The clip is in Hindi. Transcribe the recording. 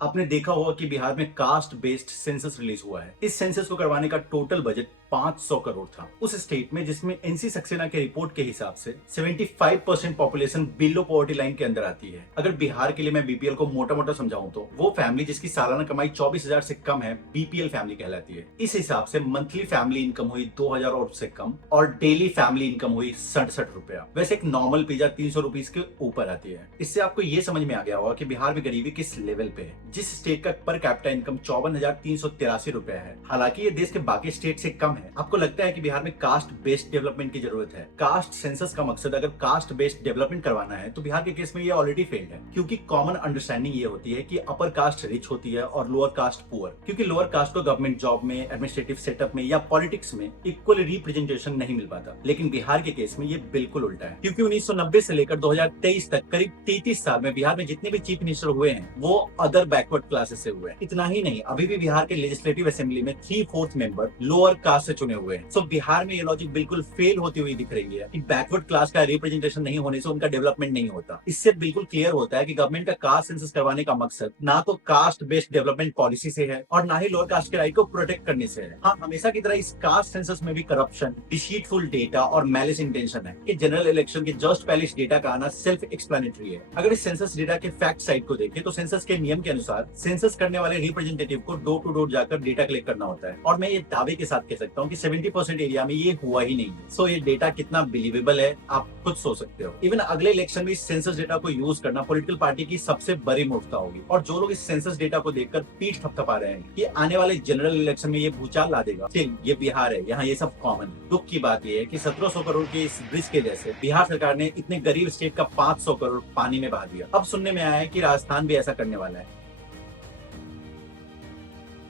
आपने देखा होगा कि बिहार में कास्ट बेस्ड सेंसस रिलीज हुआ है। इस सेंसस को करवाने का टोटल बजट 500 करोड़ था। उस स्टेट में जिसमें एनसी सक्सेना के रिपोर्ट के हिसाब से 75% पॉपुलेशन बिलो पॉवर्टी लाइन के अंदर आती है। अगर बिहार के लिए मैं बीपीएल को मोटा मोटा समझाऊं तो वो फैमिली जिसकी सालाना कमाई 24,000 से कम है बीपीएल फैमिली कहलाती है। इस हिसाब से मंथली फैमिली इनकम हुई 2,000 और उससे कम और डेली फैमिली इनकम हुई 67 रुपया। वैसे एक नॉर्मल पिज्जा 300 रुपीज के ऊपर आती है। इससे आपको ये समझ में आ गया होगा कि बिहार में गरीबी किस लेवल पे है। जिस स्टेट का पर कैपिटा इनकम 54,383 रुपया है, हालांकि ये देश के बाकी स्टेट से कम है। आपको लगता है कि बिहार में कास्ट बेस्ड डेवलपमेंट की जरूरत है। कास्ट सेंसस का मकसद अगर कास्ट बेस्ड डेवलपमेंट करवाना है तो बिहार के केस में ये ऑलरेडी फेल्ड है, क्योंकि कॉमन अंडरस्टैंडिंग ये होती है कि अपर कास्ट रिच होती है और लोअर कास्ट पुअर, क्योंकि लोअर कास्ट को गवर्नमेंट जॉब में, एडमिनिस्ट्रेटिव सेटअप में या पॉलिटिक्स में इक्वल रिप्रेजेंटेशन नहीं मिल पाता। लेकिन बिहार के केस में ये बिल्कुल उल्टा है, क्योंकि 1990 से लेकर 2023 तक करीब 33 साल में बिहार में जितने भी चीफ मिनिस्टर हुए हैं वो अदर बैकवर्ड क्लासेस से हुए हैं। इतना ही नहीं, अभी भी बिहार के लेजिस्लेटिव असेंबली में 3/4 मेंबर लोअर कास्ट से चुने हुए हैं। सो बिहार में ये लॉजिक बिल्कुल फेल होती हुई दिख रही है कि बैकवर्ड क्लास का रिप्रेजेंटेशन नहीं होने से उनका डेवलपमेंट नहीं होता। इससे बिल्कुल क्लियर होता है कि गवर्नमेंट का कास्ट सेंसस करवाने का मकसद ना तो कास्ट बेस्ड डेवलपमेंट पॉलिसी से है और ना ही लोअर कास्ट के राइट को प्रोटेक्ट करने से है। हाँ, हमेशा की तरह इस कास्ट सेंसस में भी करप्शन, डिसीटफुल डेटा और मैलिस इंटेंशन है। कि जनरल इलेक्शन के जस्ट पहले इस डेटा का आना सेल्फ एक्सप्लेनेटरी है। अगर इस सेंसस डेटा के फैक्ट साइड को देखें तो सेंसस के नियम के अनुसार सेंसस करने वाले रिप्रेजेंटेटिव को डोर टू डोर जाकर डेटा कलेक्ट करना होता है, और मैं ये दावे के साथ कह सकता हूँ कि 70% एरिया में ये हुआ ही नहीं है। सो ये डेटा कितना बिलीवेबल है आप खुद सोच सकते हो। इवन अगले इलेक्शन में इस सेंसस डेटा को यूज करना पॉलिटिकल पार्टी की सबसे बड़ी मूर्खता होगी, और जो लोग इस सेंसस डेटा को देखकर पीठ थपथपा रहे हैं कि आने वाले जनरल इलेक्शन में ये भूचाल ला देगा, ये बिहार है, यहाँ ये सब कॉमन है। दुख की बात यह है कि 1700 करोड़ के इस ब्रिज के जैसे बिहार सरकार ने इतने गरीब स्टेट का 500 करोड़ पानी में बहा दिया। अब सुनने में आया है कि राजस्थान भी ऐसा करने वाला है।